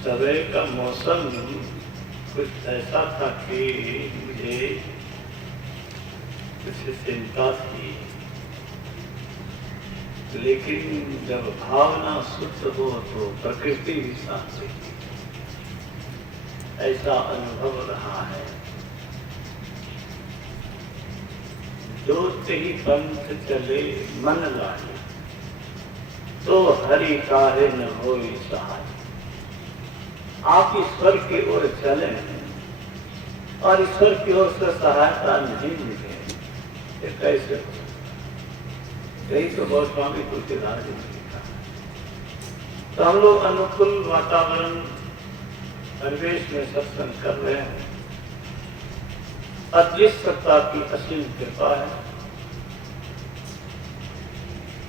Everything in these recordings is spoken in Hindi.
समय का मौसम कुछ ऐसा था कि मुझे कुछ चिंता थी, लेकिन जब भावना शुद्ध हो तो प्रकृति भी साथ देती, ऐसा अनुभव रहा है। जो तेरी पंथ चले मन लाए, तो हरि काहे न होई सहाय। आप ईश्वर की ओर चले और ईश्वर की ओर से सहायता नहीं मिले, ये कैसे हो? यही तो गोस्वामी तुलसीदास जी ने लिखा। तो हम लोग अनुकूल वातावरण परिवेश में सत्संग कर रहे हैं। अदृश्य सत्ता की असीम कृपा है।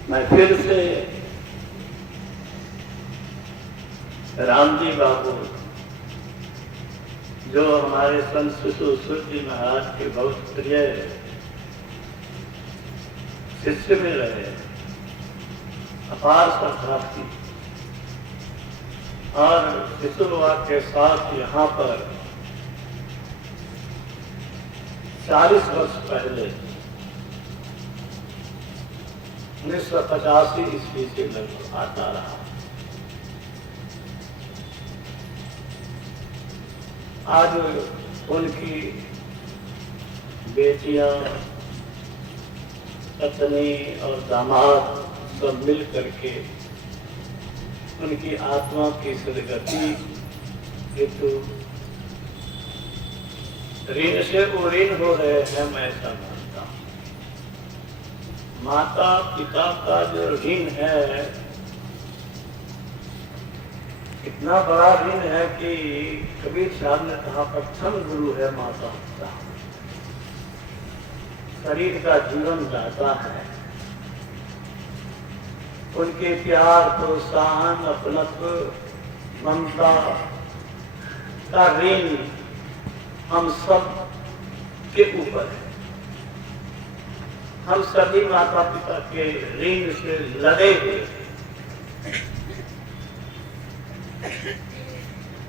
मैं फिर से रामजी बाबू, जो हमारे संत सूर्य जी महाराज के बहुत प्रिय शिष्य में रहे, अपार श्रद्धा थी, और शिशुरवा के साथ यहाँ पर 40 वर्ष पहले 1985 ईस्वी से लगभग आता रहा। आज उनकी बेटियां, पत्नी और दामाद सब मिल करके उनकी आत्मा की सदगति हेतु ऋण से ऋण हो रहे हैं। मैं ऐसा मानता हूँ, माता पिता का जो ऋण है इतना बड़ा ऋण है कि कबीर साहब ने कहा, प्रथम गुरु है माता पिता, शरीर का जीवन दाता है। उनके प्यार, प्रोत्साहन, अपनत्व, ममता का ऋण हम सब के ऊपर है। हम सभी माता पिता के ऋण से लदे हुए,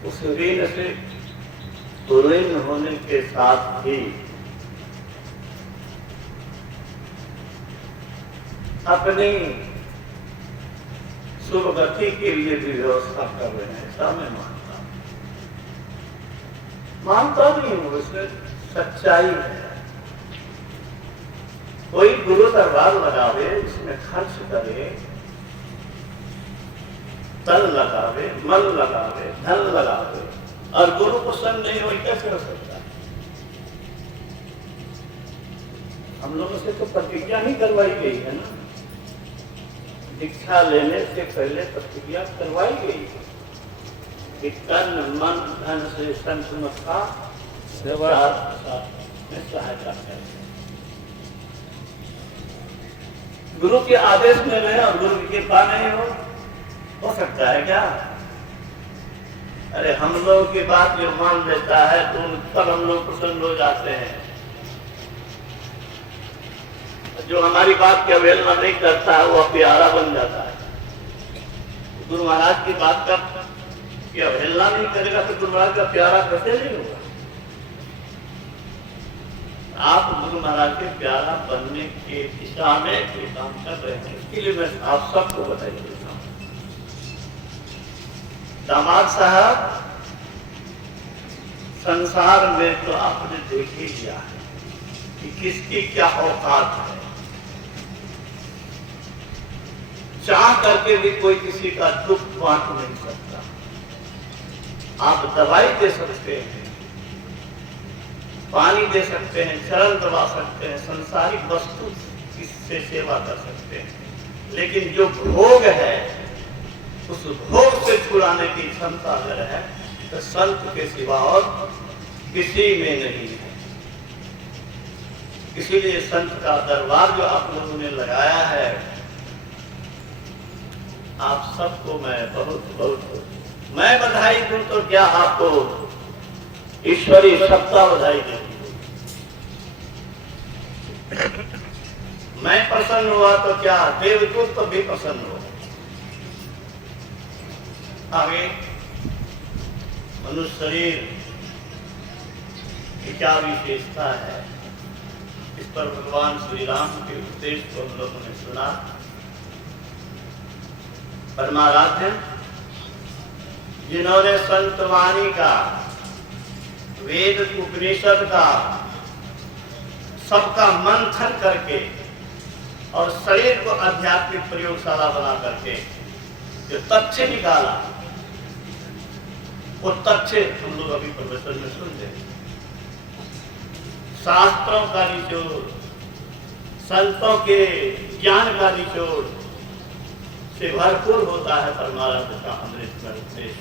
उस ऋण से ऋण होने के साथ ही अपनी सुरगति के लिए भी व्यवस्था कर रहे हैं। ऐसा मैं मानता नहीं हूं, इसमें सच्चाई है। कोई गुरु दरबार लगावे, इसमें खर्च करे, तन लगावे, मन लगावे, धन लगावे, और गुरु प्रसन्न नहीं हो, कैसे हो सकता है? हम लोगों से तो प्रतिज्ञा ही करवाई गई है ना, दीक्षा लेने से पहले प्रतिज्ञा करवाई गई कि तन मन धन से संत मत का में सहायता करें। गुरु के आदेश में रहे और गुरु की कृपा नहीं हो सकता है क्या? अरे हम लोग की बात जो मान लेता है तो उन पर हम लोग प्रसन्न हो जाते हैं। जो हमारी बात की अवहेलना नहीं करता है वो प्यारा बन जाता है। गुरु महाराज की बात का की अवहेलना नहीं करेगा तो गुरु महाराज का प्यारा कैसे नहीं होगा? आप गुरु महाराज के प्यारा बनने के दिशा में कोई काम कर रहे हैं, इसके लिए मैं आप सबको बधाई देता हूँ। दामाद साहब, संसार में तो आपने देख ही लिया है कि किसकी क्या औकात है। चाह करके भी कोई किसी का दुख बांट नहीं सकता। आप दवाई दे सकते हैं, पानी दे सकते हैं, चरण दबा सकते हैं, संसारिक वस्तु से सेवा कर सकते हैं, लेकिन जो भोग है उस भोग से छुड़ाने की क्षमता अगर है तो संत के सिवा और किसी में नहीं है। इसीलिए संत का दरबार जो आप लोगों ने लगाया है, आप सबको मैं बहुत बहुत मैं बधाई दूं तो क्या आपको ईश्वरी सत्ता बधाई देती हूँ। मैं प्रसन्न हुआ तो क्या देवदूत तो भी प्रसन्न हो। आगे मनुष्य शरीर की क्या विशेषता है, इस पर भगवान श्री राम के उपदेश को हम लोगों ने सुना। परमाराध्य जिन्होंने संतवाणी का, वेद उपनिषद का सबका मंथन करके और शरीर को आध्यात्मिक प्रयोगशाला बना करके जो तथ्य निकाला, वो तथ्य हम लोग अभी प्रवचन में सुनते हैं। शास्त्रों का निचोड़, संतों के ज्ञान का निचोड़ से भरपूर होता है परमार्थ का अमृत में उपदेश।